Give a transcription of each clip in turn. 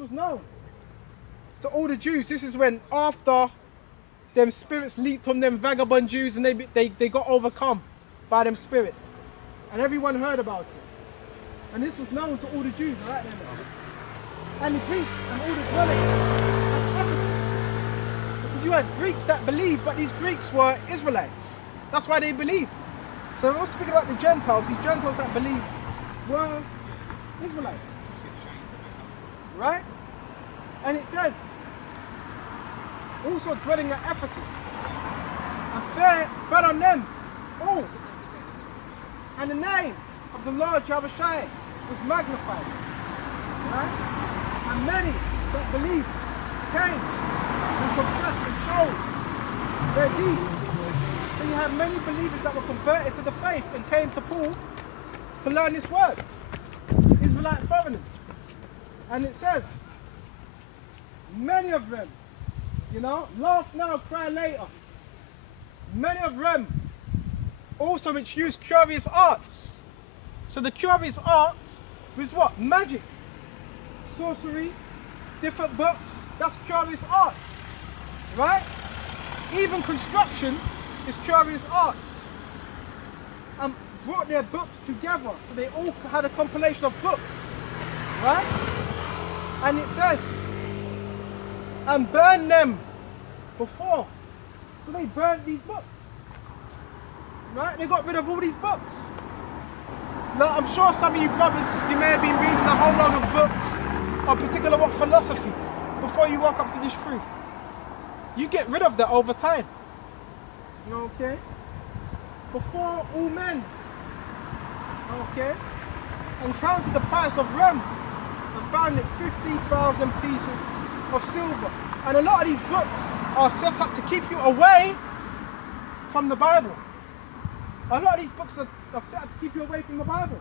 was known to all the Jews. This is when after them spirits leaped on them vagabond Jews and they got overcome by them spirits. And everyone heard about it. And this was known to all the Jews, right there. And the Greeks and all the dwellers at Ephesus. Because you had Greeks that believed, but these Greeks were Israelites. That's why they believed. So when we're speaking about the Gentiles, these Gentiles that believed were Israelites. Right? And it says, also dwelling at Ephesus, and fed on them all. And the name of the Lord Yahawashi was magnified. Right? And many that believed came and confessed and showed their deeds. So you have many believers that were converted to the faith and came to Paul to learn this word. Israelite foreigners. And it says, many of them, laugh now, cry later. Many of them also which use curious arts. So the curious arts was what? Magic, sorcery, different books. That's curious arts, right? Even construction is curious arts. And brought their books together, so they all had a compilation of books, right? And it says, and burn them before. So they burnt these books. Right? They got rid of all these books. Now, I'm sure some of you brothers, you may have been reading a whole lot of books on particular what philosophies before you walk up to this truth. You get rid of that over time. Okay? Before all men. Okay? And counted the price of rum and found it 50,000 pieces of silver. And a lot of these books are set up to keep you away from the Bible. A lot of these books are set up to keep you away from the Bible.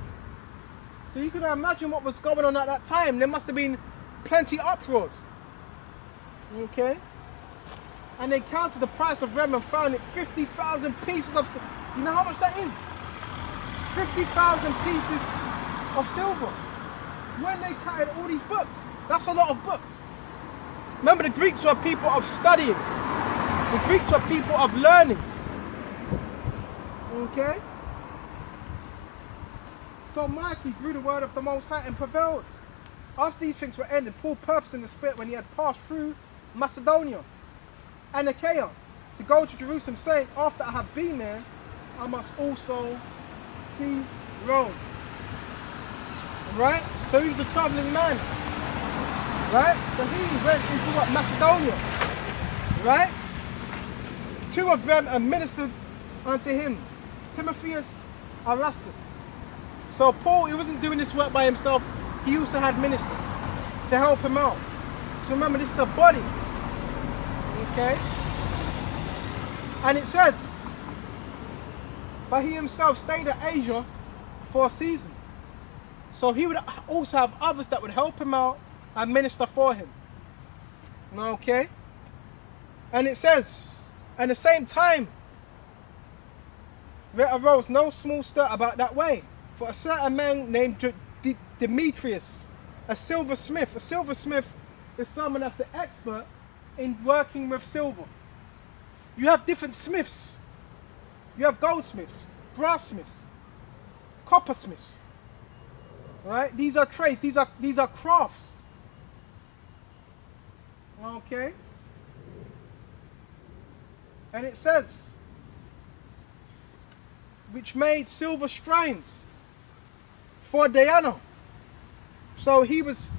So you can imagine what was going on at that time. There must have been plenty uproars. Okay? And they counted the price of rum and found it 50,000 pieces of silver. You know how much that is? 50,000 pieces of silver. When they counted all these books, that's a lot of books. Remember, the Greeks were people of studying. The Greeks were people of learning. Okay? So mighty grew the word of the Most High and prevailed. After these things were ended, Paul purposed in the Spirit when he had passed through Macedonia and Achaia to go to Jerusalem, saying, after I have been there, I must also see Rome. Right? So he was a traveling man. Right? So he went into what? Macedonia. Right? Two of them administered unto him, Timotheus, Erastus. So Paul, he wasn't doing this work by himself. He also had ministers to help him out. So remember, this is a body. Okay? And it says, but he himself stayed at Asia for a season. So he would also have others that would help him out and minister for him. Okay? And it says, at the same time, there arose no small stir about that way. For a certain man named Demetrius, a silversmith. A silversmith is someone that's an expert in working with silver. You have different smiths. You have goldsmiths, brassmiths, coppersmiths. Right? These are trades. These are crafts. Okay? And it says, which made silver shrines for Diana. So he was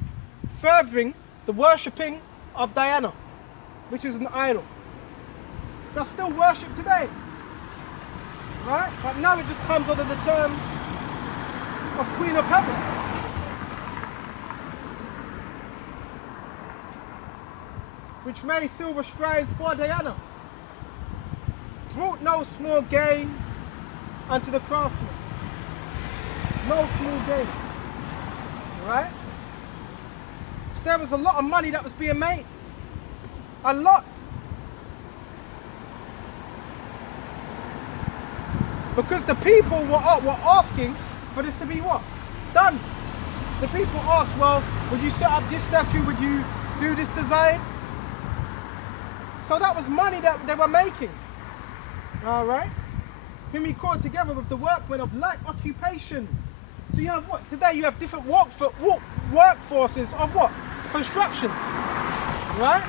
furthering the worshipping of Diana, which is an idol. That's still worshipped today. Right? But now it just comes under the term of Queen of Heaven. Which made silver shrines for Diana. Brought no small gain unto the craftsman. No small gain. Right? So there was a lot of money that was being made. A lot. Because the people were asking for this to be what? Done. the people asked, well, would you set up this statue? Would you do this design? So that was money that they were making. All right? Whom he called together with the workmen of like occupation. So you have what? Today you have different workforces of what? Construction. Right?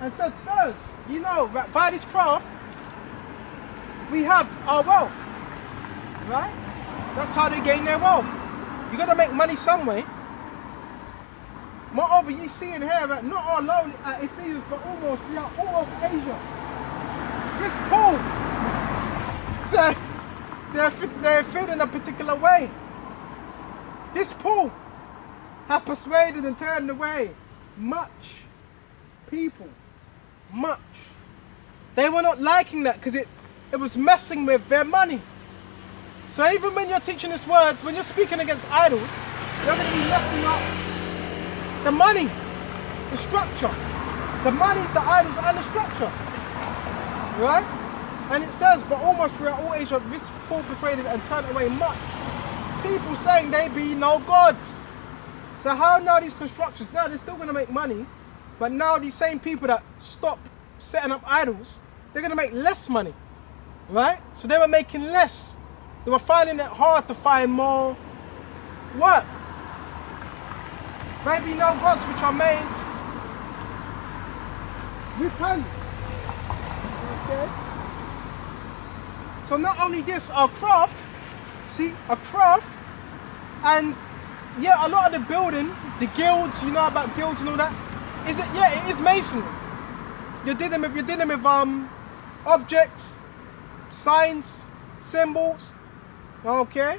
And said, sirs, you know, that by this craft, we have our wealth. Right? That's how they gain their wealth. You got to make money some way. Moreover, you see in here that not alone at Ephesians, but almost throughout all of Asia. This Paul, so they're filled in a particular way. This Paul had persuaded and turned away much people. Much. They were not liking that because it was messing with their money. So even when you're teaching this word, when you're speaking against idols, you're going to be lifting up the money, the structure. The money's the idols and the structure. Right? And it says, but almost throughout all Asia, this Paul persuaded and turned away much people saying they be no gods. So how now these constructions, now they're still going to make money, but now these same people that stop setting up idols, they're going to make less money. Right? So they were making less. They were finding it hard to find more work. Maybe no gods which are made with hands. Okay? So not only this, our craft, see, a craft, and yeah, a lot of the building, the guilds, you know about guilds and all that, is it? Yeah, it is masonry. You're dealing with objects, signs, symbols. Okay?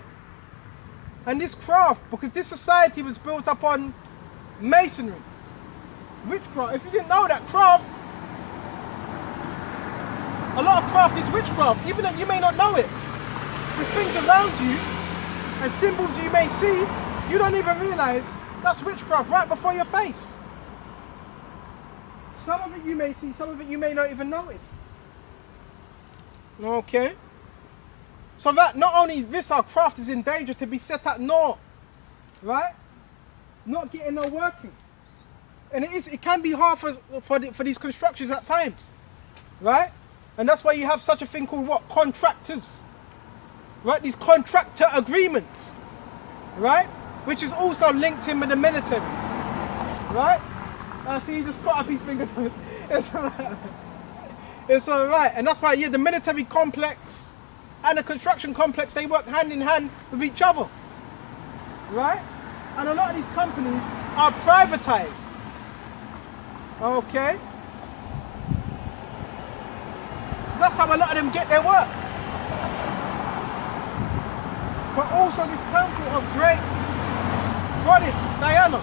And this craft, because this society was built upon masonry, witchcraft. If you didn't know that, craft, a lot of craft is witchcraft, even though you may not know it. There's things around you and symbols you may see, you don't even realize that's witchcraft right before your face. Some of it you may see, some of it you may not even notice. Okay? So that not only this, our craft is in danger to be set at naught, right? Not getting no working. And it can be hard for these constructions at times, right? And that's why you have such a thing called what? Contractors, right? These contractor agreements, right? Which is also linked in with the military, right? See, he just put up his finger to it. It's all right. It's all right. And that's why, yeah, the military complex and the construction complex, they work hand in hand with each other, right? And a lot of these companies are privatized, okay? So that's how a lot of them get their work. But also this temple of great goddess Diana,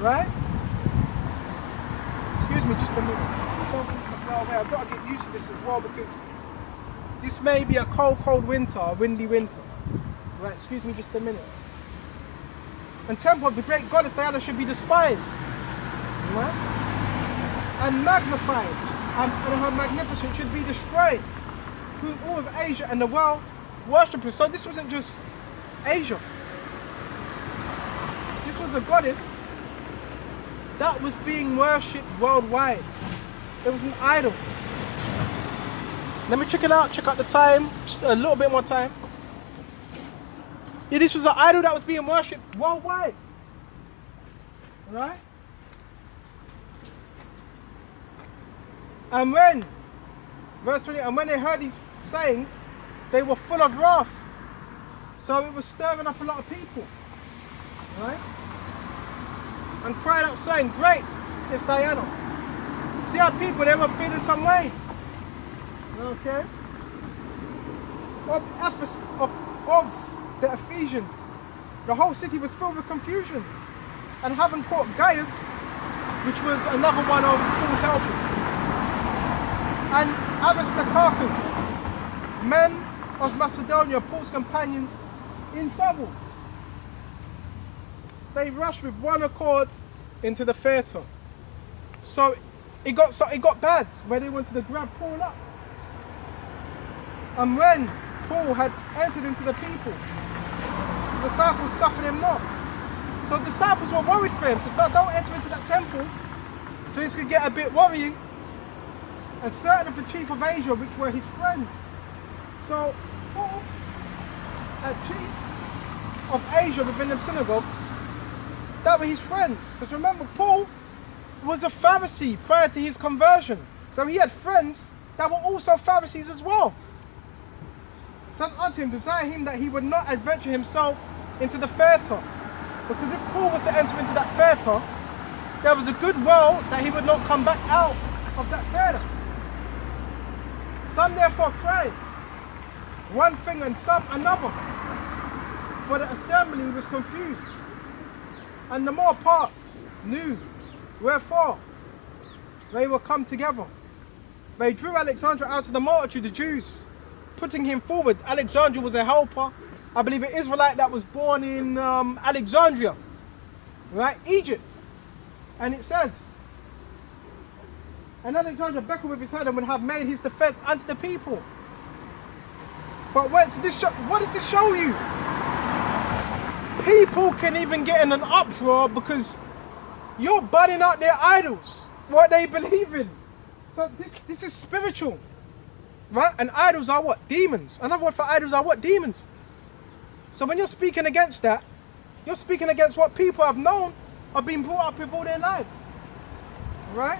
right? Excuse me just a minute. I've got to get used to this as well, because this may be a cold winter, a windy winter. Right, excuse me just a minute. And temple of the great goddess Diana should be despised, right? And magnified, and her magnificence should be destroyed, whom all of Asia and the world worship her. So this wasn't just Asia. This was a goddess that was being worshipped worldwide. It was an idol. Let me check it out, check out the time, just a little bit more time. Yeah, this was an idol that was being worshipped worldwide. Right? And when, verse 20, and when they heard these sayings, they were full of wrath. So it was stirring up a lot of people. Right? And cried out saying, great is Diana. See how people, they were feeling some way. Okay? Of the Ephesians. The whole city was filled with confusion. And having caught Gaius, which was another one of Paul's helpers, and Aristarchus, men of Macedonia, Paul's companions, in trouble, they rushed with one accord into the theatre. So it got bad where they wanted to grab Paul up. And when Paul had entered into the people, the disciples suffered him not. So the disciples were worried for him. Said, no, don't enter into that temple. Things could get a bit worrying. And certain of the chief of Asia, which were his friends. So Paul, a chief of Asia within the synagogues, that were his friends. Because remember, Paul was a Pharisee prior to his conversion. So he had friends that were also Pharisees as well. Sent unto him, desire him that he would not adventure himself into the theatre. Because if Paul was to enter into that theatre, there was a good well that he would not come back out of that theatre. Some therefore cried one thing and some another, for the assembly was confused, and the more parts knew wherefore they were come together. They drew Alexander out of the multitude, the Jews, putting him forward. Alexander was a helper, I believe, an Israelite that was born in Alexandria, right, Egypt. And it says, and Alexander beckoned with his hand and would have made his defense unto the people. But what does this show you? People can even get in an uproar because you're burning out their idols, what they believe in. So this is spiritual, right? And idols are what? Demons. Another word for idols are what? Demons. So when you're speaking against that, you're speaking against what people have known or been brought up with all their lives, right?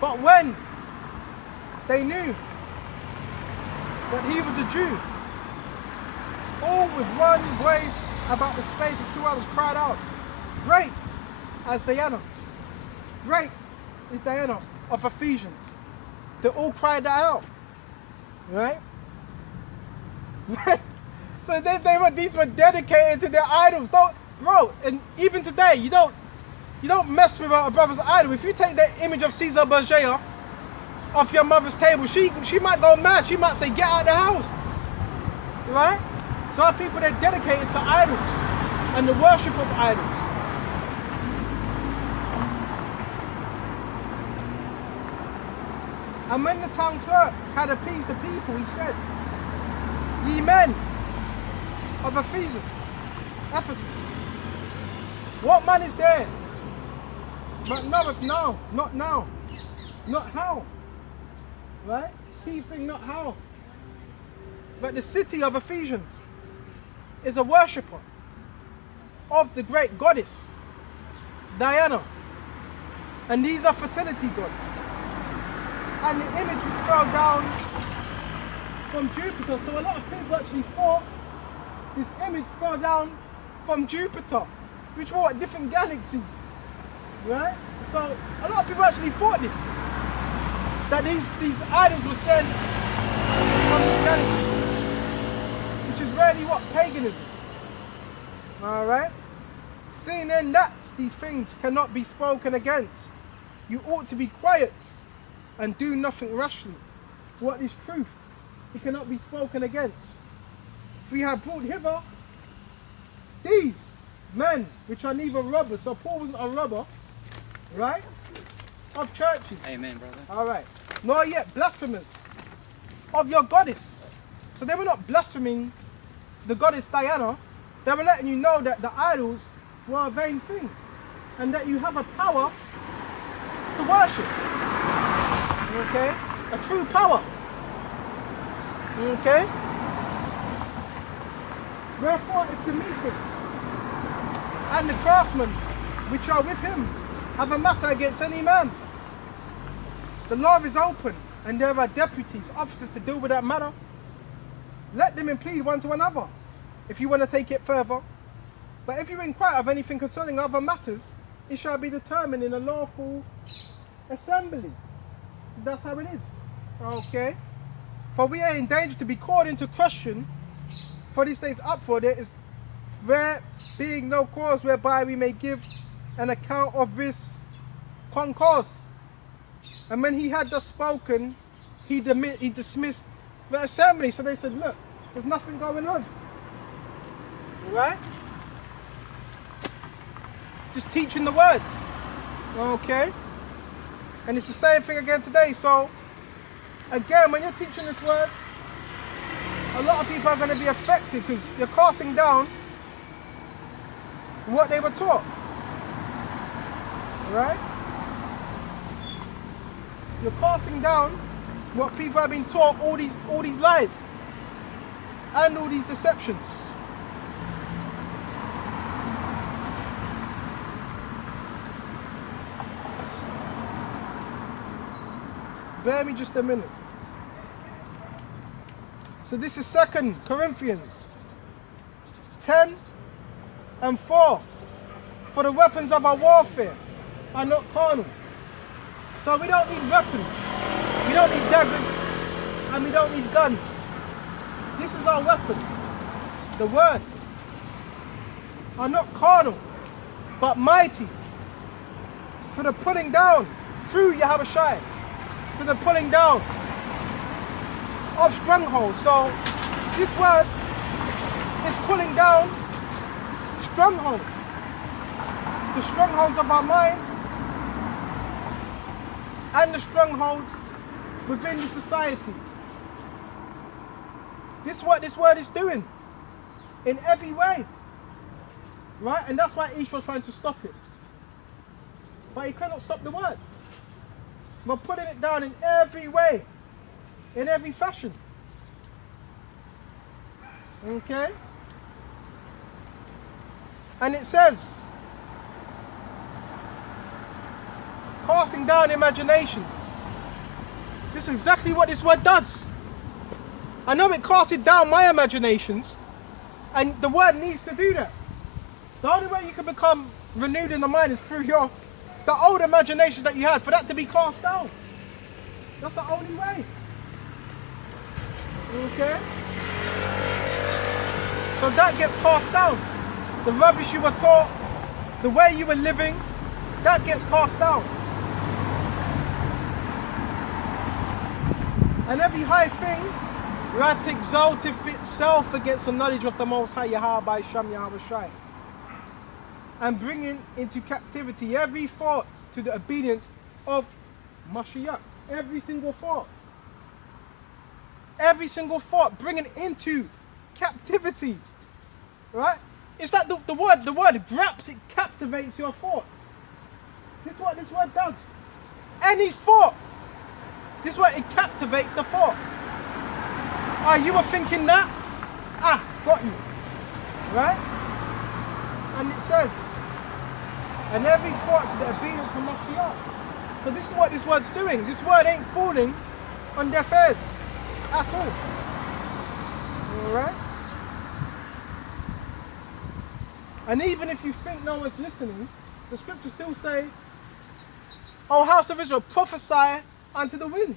But when they knew that he was a Jew, all with one voice about the space of 2 hours cried out, great as Diana, great is Diana of Ephesians. They all cried that out, right? So these were dedicated to their idols. Bro, and even today, you don't mess with a brother's idol. If you take the image of Caesar Borgia off your mother's table, she might go mad. She might say, get out of the house, right? So our people, they're dedicated to idols and the worship of idols. And when the town clerk had appeased the people, he said, ye men of Ephesus, what man is there but knoweth now, not now, not how, right? Key thing, not how. But the city of Ephesians is a worshipper of the great goddess Diana, and these are fertility gods. And the image which fell down from Jupiter. So a lot of people actually thought this image fell down from Jupiter, which were different galaxies, right? So a lot of people actually thought this, that these idols were sent from this galaxy, which is really what? Paganism. All right? Seeing then that these things cannot be spoken against, you ought to be quiet and do nothing rashly. What is truth? It cannot be spoken against. For we have brought hither these men, which are neither robbers. So Paul wasn't a robber, right? Of churches. Amen, brother. All right. Nor yet blasphemers of your goddess. So they were not blaspheming the goddess Diana. They were letting you know that the idols were a vain thing, and that you have a power to worship. Okay? A true power. Okay? Wherefore, if Demetrius and the craftsmen which are with him have a matter against any man, the law is open, and there are deputies, officers to deal with that matter. Let them implead one to another, if you want to take it further. But if you inquire of anything concerning other matters, it shall be determined in a lawful assembly. That's how it is. Okay? For we are in danger to be called into question for this day's uproar. There being no cause whereby we may give an account of this concourse. And when he had thus spoken, he dismissed the assembly. So they said, look, there's nothing going on. Right? Just teaching the word. Okay? And it's the same thing again today. So, again, when you're teaching this word, a lot of people are going to be affected because you're casting down what they were taught. Right? You're casting down what people have been taught, all these lies and all these deceptions. Bear me just a minute. So this is 2 Corinthians 10:4. For the weapons of our warfare are not carnal. So we don't need weapons. We don't need daggers. And we don't need guns. This is our weapon. The words are not carnal, but mighty. For the pulling down through Yahawashi. For the pulling down of strongholds. So this word is pulling down strongholds. The strongholds of our minds and the strongholds within the society. This is what this word is doing in every way. Right? And that's why Esau's trying to stop it. But he cannot stop the word. We're putting it down in every way, in every fashion. Okay? And it says, casting down imaginations. This is exactly what this word does. I know it casted down my imaginations, and the word needs to do that. The only way you can become renewed in the mind is through the old imaginations that you had, for that to be cast down. That's the only way. Okay? So that gets cast down. The rubbish you were taught, the way you were living, that gets cast down. And every high thing that exalteth itself against the knowledge of the Most High Yahawashi, and bringing into captivity every thought to the obedience of Mashiach. Every single thought. Every single thought, bringing into captivity. Right? It's like the word grabs, it captivates your thoughts. This is what this word does. Any thought. This is what it captivates the thought. Ah, you were thinking that? Ah, got you. Right? And it says, and every thought to the obedience of Mashiach. So this is what this word's doing. This word ain't falling on deaf ears at all. Alright? And even if you think no one's listening, the scriptures still say, O house of Israel, prophesy unto the wind.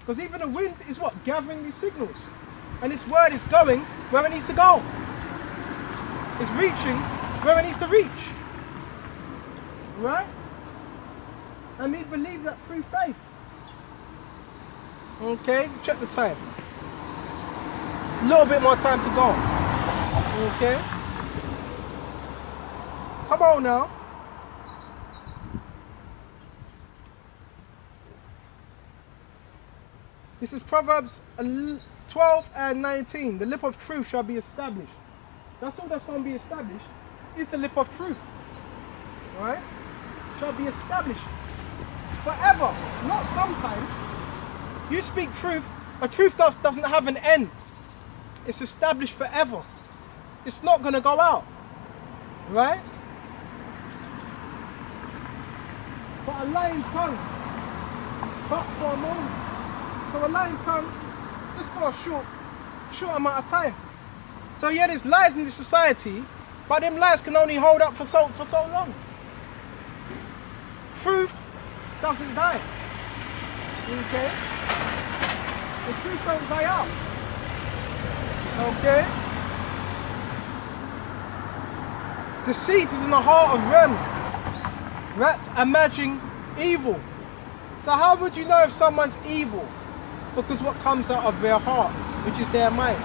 Because even the wind is what? Gathering these signals. And this word is going where it needs to go. It's reaching where it needs to reach. Right? And we believe that through faith. Okay, check the time. A little bit more time to go. Okay? Come on now. This is Proverbs 12:19. The lip of truth shall be established. That's all that's going to be established, is the lip of truth. Right? Shall be established forever, not sometimes. You speak truth, a truth doesn't have an end. It's established forever. It's not going to go out. Right? But a lying tongue, but for a moment. So a lying tongue, just for a short amount of time. So yeah, there's lies in this society, but them lies can only hold up for so long. Truth doesn't die. Okay? The truth don't die out. Okay? Deceit is in the heart of them that imagine evil. So how would you know if someone's evil? Because what comes out of their heart, which is their mind.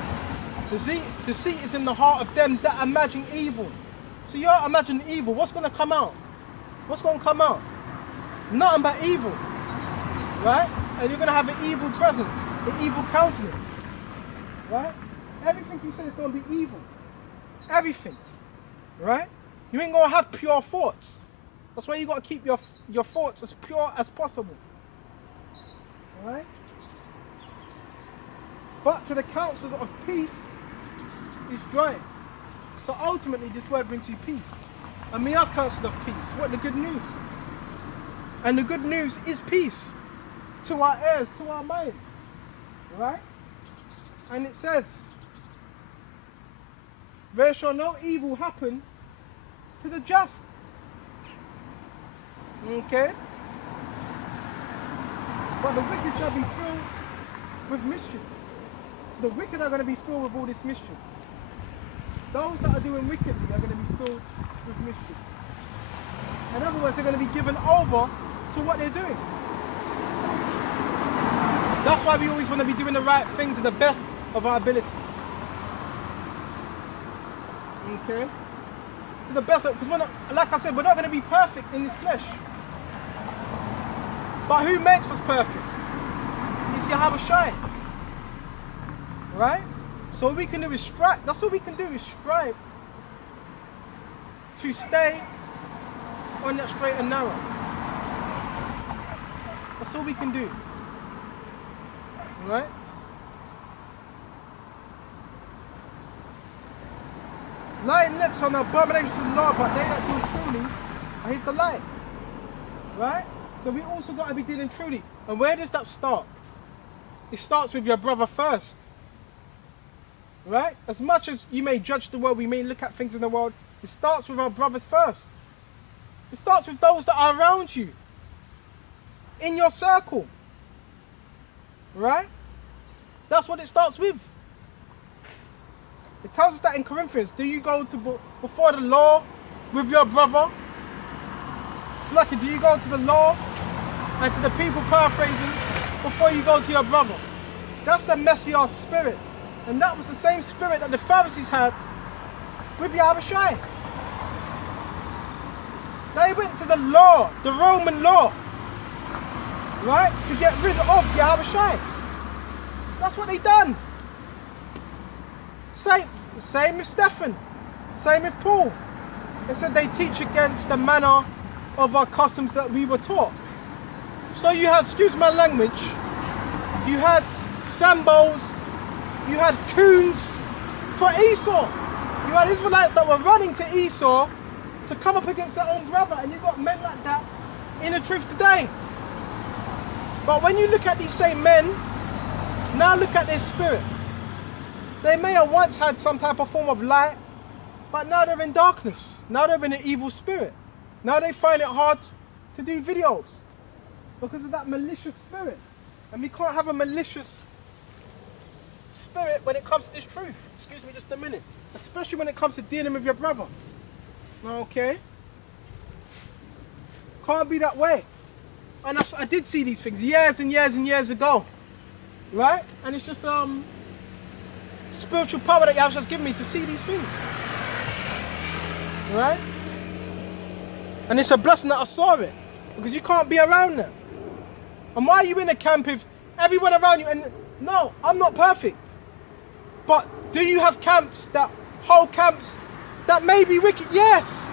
Deceit is in the heart of them that imagine evil. So you're imagining evil, what's going to come out? What's going to come out? Nothing but evil. Right? And you're going to have an evil presence, an evil countenance. right? Everything you say is going to be evil. Everything, right? You ain't going to have pure thoughts. That's why you got to keep your thoughts as pure as possible, right? But to the counsels of peace is joy. So ultimately, this word brings you peace. And we are counsels of peace. What the good news? And the good news is peace to our ears, to our minds, right? And it says, there shall no evil happen to the just. Okay? But the wicked shall be filled with mischief. So the wicked are going to be filled with all this mischief. Those that are doing wickedly are going to be filled with mischief. In other words, they're going to be given over to what they're doing. That's why we always want to be doing the right thing to the best of our ability. Okay? To the best, because like I said, we're not going to be perfect in this flesh. But who makes us perfect? It's Yahawashi. Right? So what we can do is strive. That's all we can do is strive to stay on that straight and narrow. That's all we can do. Right? Lying lips are an abomination to the Lord, but they that deal truly are his delight. Right? So we also got to be dealing truly. And where does that start? It starts with your brother first. Right? As much as you may judge the world, we may look at things in the world, it starts with our brothers first. It starts with those that are around you. In your circle. Right? That's what it starts with. It tells us that in Corinthians. Do you go to before the law with your brother? It's like, do you go to the law and to the people, paraphrasing, before you go to your brother? That's a messy ass spirit. And that was the same spirit that the Pharisees had with Yahawashi. They went to the law, the Roman law, right, to get rid of Yahawashi. That's what they done. Same with Stephen, same with Paul. They said they teach against the manner of our customs that we were taught. So you had, excuse my language, you had Sambos, you had coons for Esau. You had Israelites that were running to Esau to come up against their own brother, and you got men like that in the truth today. But when you look at these same men, now look at their spirit. They may have once had some type of form of light, but now they're in darkness. Now they're in an evil spirit. Now they find it hard to do videos because of that malicious spirit. And we can't have a malicious spirit when it comes to this truth. Excuse me just a minute. Especially when it comes to dealing with your brother. Okay? Can't be that way. And I did see these things years and years and years ago. Right? And it's just spiritual power that Yahweh has given me to see these things. Right? And it's a blessing that I saw it. Because you can't be around them. And why are you in a camp if everyone around you, and no, I'm not perfect. But do you have whole camps that may be wicked? Yes.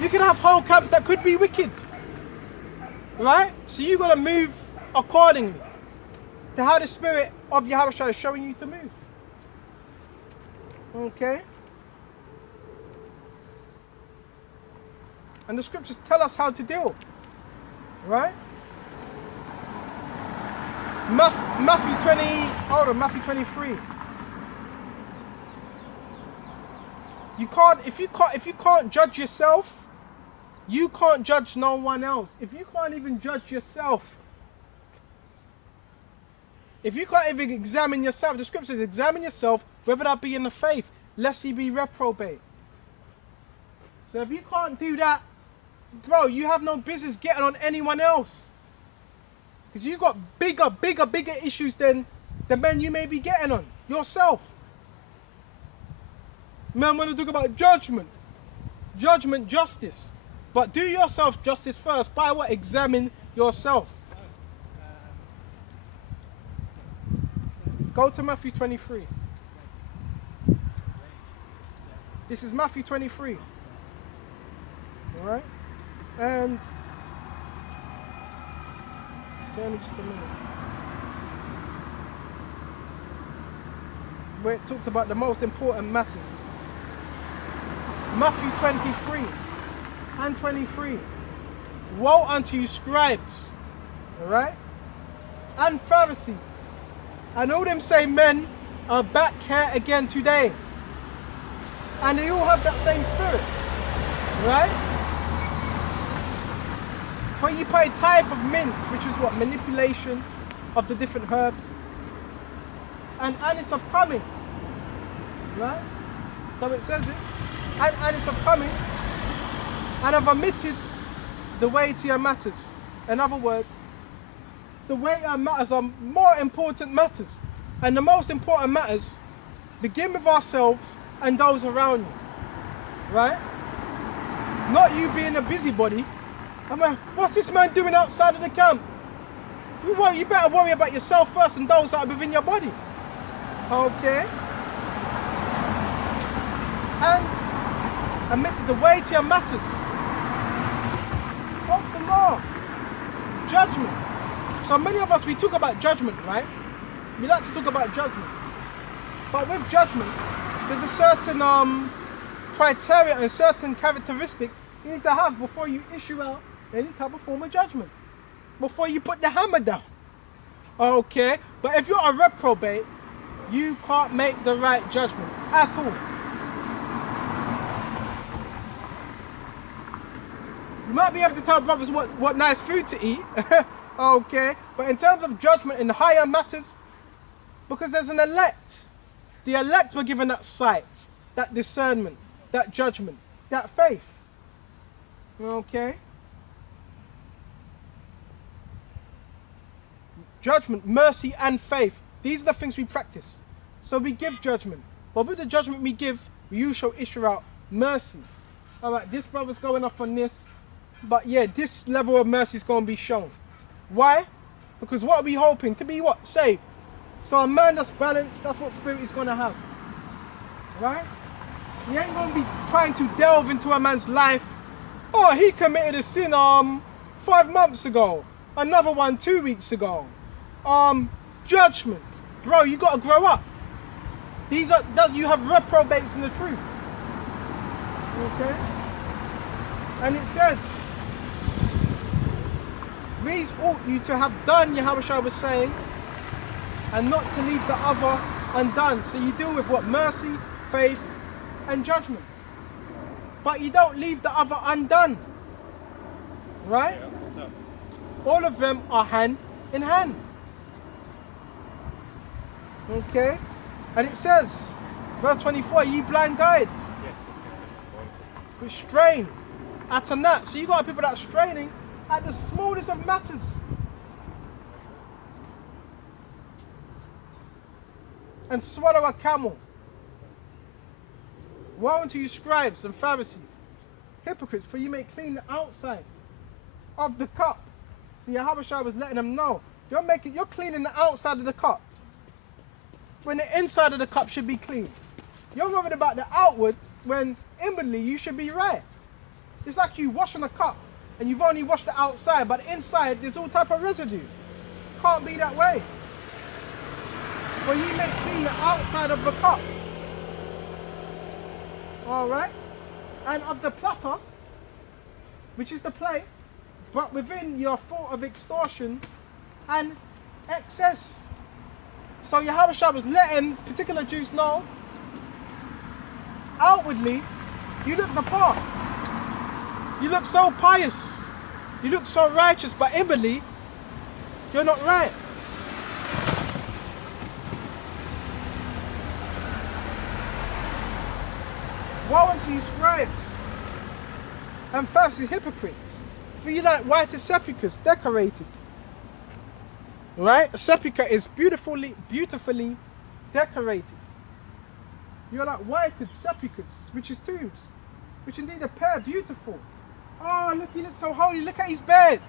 You can have whole camps that could be wicked. Right? So you got to move accordingly to how the spirit of Yahawashi is showing you to move. Okay? And the scriptures tell us how to deal. Right? Matthew 23. If you can't judge yourself, you can't judge no one else. If you can't even judge yourself, if you can't even examine yourself, the scripture says, examine yourself, whether that be in the faith, lest ye be reprobate. So if you can't do that, bro, you have no business getting on anyone else. Because you've got bigger issues than the men you may be getting on yourself. Man, when we talk about judgment, justice. But do yourself justice first. By what? Examine yourself. Go to Matthew 23. This is Matthew 23. All right? And give me just a minute. Where it talks about the most important matters. Matthew 23 and 23. Woe unto you, scribes, all right, and Pharisees, and all them same men are back here again today, and they all have that same spirit, right? For you pay tithe of mint, which is what? Manipulation of the different herbs, and anise of cumin, right? So it says it, and anise of cumin, and have omitted the weightier matters. In other words, the weightier matters are more important matters, and the most important matters begin with ourselves and those around you, right? Not you being a busybody. I mean, what's this man doing outside of the camp? You better worry about yourself first and those that are within your body. Okay? And omitted the weightier matters of the law, judgment. So many of us, we talk about judgment, right? We like to talk about judgment. But with judgment, there's a certain criteria and certain characteristic you need to have before you issue out any type of form of judgment, before you put the hammer down. Okay? But if you're a reprobate, you can't make the right judgment at all. You might be able to tell brothers what nice food to eat, okay? But in terms of judgment in higher matters, because there's an elect. The elect were given that sight, that discernment, that judgment, that faith. Okay? Judgment, mercy, and faith. These are the things we practice. So we give judgment. But with the judgment we give, you shall issue out mercy. All right, this brother's going off on this. But yeah, this level of mercy is going to be shown. Why? Because what are we hoping? To be what? Saved. So a man that's balanced, that's what spirit is going to have. Right? He ain't going to be trying to delve into a man's life. Oh, he committed a sin 5 months ago. Another one 2 weeks ago. Judgment. Bro, you got to grow up. You have reprobates in the truth. Okay? And it says, these ought you to have done, Yahawashi was saying, and not to leave the other undone. So you deal with what? Mercy, faith, and judgment. But you don't leave the other undone. Right? Yeah, no. All of them are hand in hand. Okay? And it says, verse 24, ye blind guides, which strain at a gnat. So you got people that are straining at the smallest of matters. And swallow a camel. Woe unto you, scribes and Pharisees, hypocrites, for you may clean the outside of the cup. See, Yahawashi was letting them know, you're cleaning the outside of the cup, when the inside of the cup should be clean. You're worried about the outwards, when inwardly you should be right. It's like you washing a cup, and you've only washed the outside, but inside there's all type of residue. Can't be that way. For you may clean the outside of the cup. Alright? And of the platter, which is the plate, but within your thought of extortion and excess. So Yahawashi was letting particular Jews know, outwardly, you look the part. You look so pious. You look so righteous, but inwardly, you're not right. Woe unto you, scribes and Pharisees, hypocrites, for you like whiter sepulchres, decorated. Right? A sepulchre is beautifully decorated. You're like whited sepulchres, which is tombs, which indeed appear beautiful. Oh, look, he looks so holy. Look at his bed.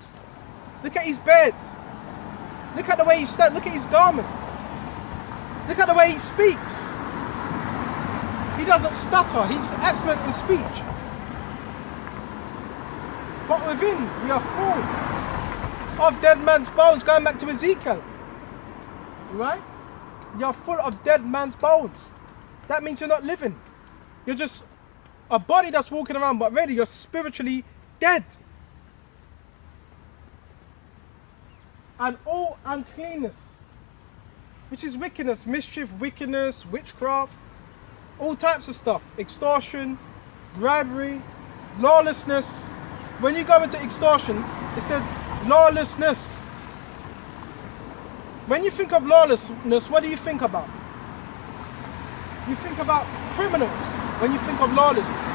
Look at his bed. Look at the way he stands. Look at his garment. Look at the way he speaks. He doesn't stutter. He's excellent in speech. But within, we are full of dead man's bones. Going back to Ezekiel. Right? You're full of dead man's bones. That means you're not living. You're just a body that's walking around, but really you're spiritually dead. And all uncleanness, which is wickedness, mischief, wickedness, witchcraft, all types of stuff, extortion, bribery, lawlessness. When you go into extortion, it said lawlessness. When you think of lawlessness, what do you think about? You think about criminals when you think of lawlessness.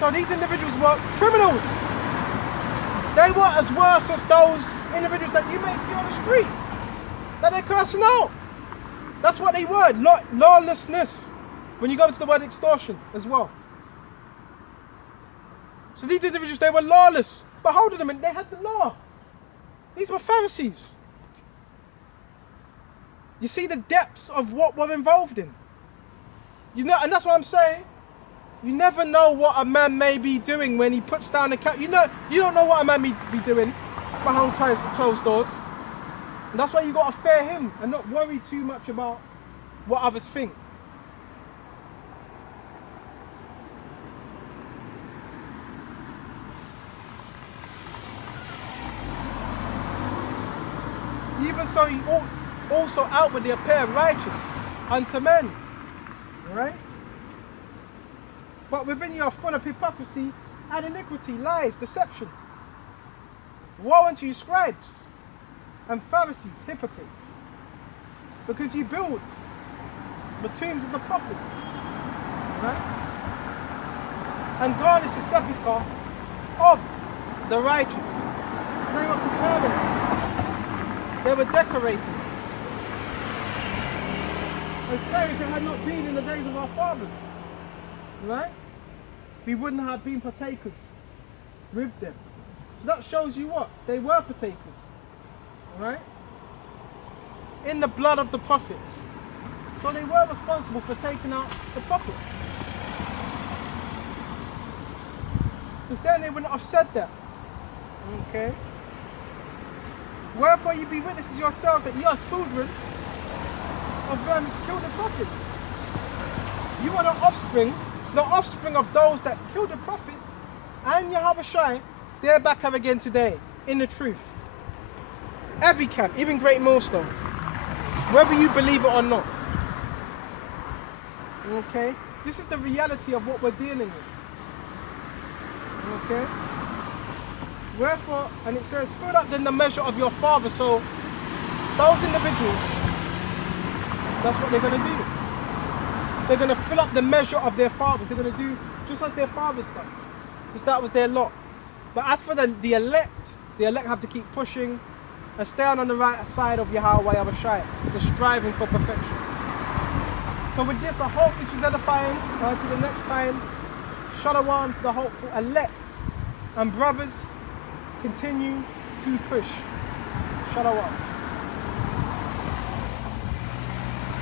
So these individuals were criminals. They were as worse as those individuals that you may see on the street, that they're cursing out. That's what they were, lawlessness. When you go into the word extortion as well. So these individuals, they were lawless. But hold on a minute, they had the law. These were Pharisees. You see the depths of what we're involved in. You know, and that's what I'm saying. You never know what a man may be doing when he puts down the cat. You don't know what a man may be doing behind closed doors. And that's why you got to fear him and not worry too much about what others think. Even so, you also outwardly appear righteous unto men. Right? But within you are full of hypocrisy and iniquity, lies, deception. Woe unto you, scribes and Pharisees, hypocrites, because you build the tombs of the prophets, right? And garnish the sepulchre of the righteous. They were preparing. They were decorating. And say if it had not been in the days of our fathers, right? We wouldn't have been partakers with them. So that shows you what? They were partakers, right? In the blood of the prophets. So they were responsible for taking out the prophets. Because then they wouldn't have said that. Okay? Wherefore you be witnesses yourselves that you are children of them who killed the prophets. You are the offspring, so the offspring of those that killed the prophets, and Yahawashi, they're back up again today, in the truth. Every camp, even Great Millstone, whether you believe it or not. Okay? This is the reality of what we're dealing with. Okay? Wherefore, and it says, fill up then the measure of your father. So, those individuals, that's what they're going to do. They're going to fill up the measure of their fathers. They're going to do just like their fathers done. Because that was their lot. But as for the elect have to keep pushing and stay on the right side of Yahawashi, the striving for perfection. So with this, I hope this was edifying. To the next time, Shalom to the hopeful elect. And brothers, continue to push. Shalom.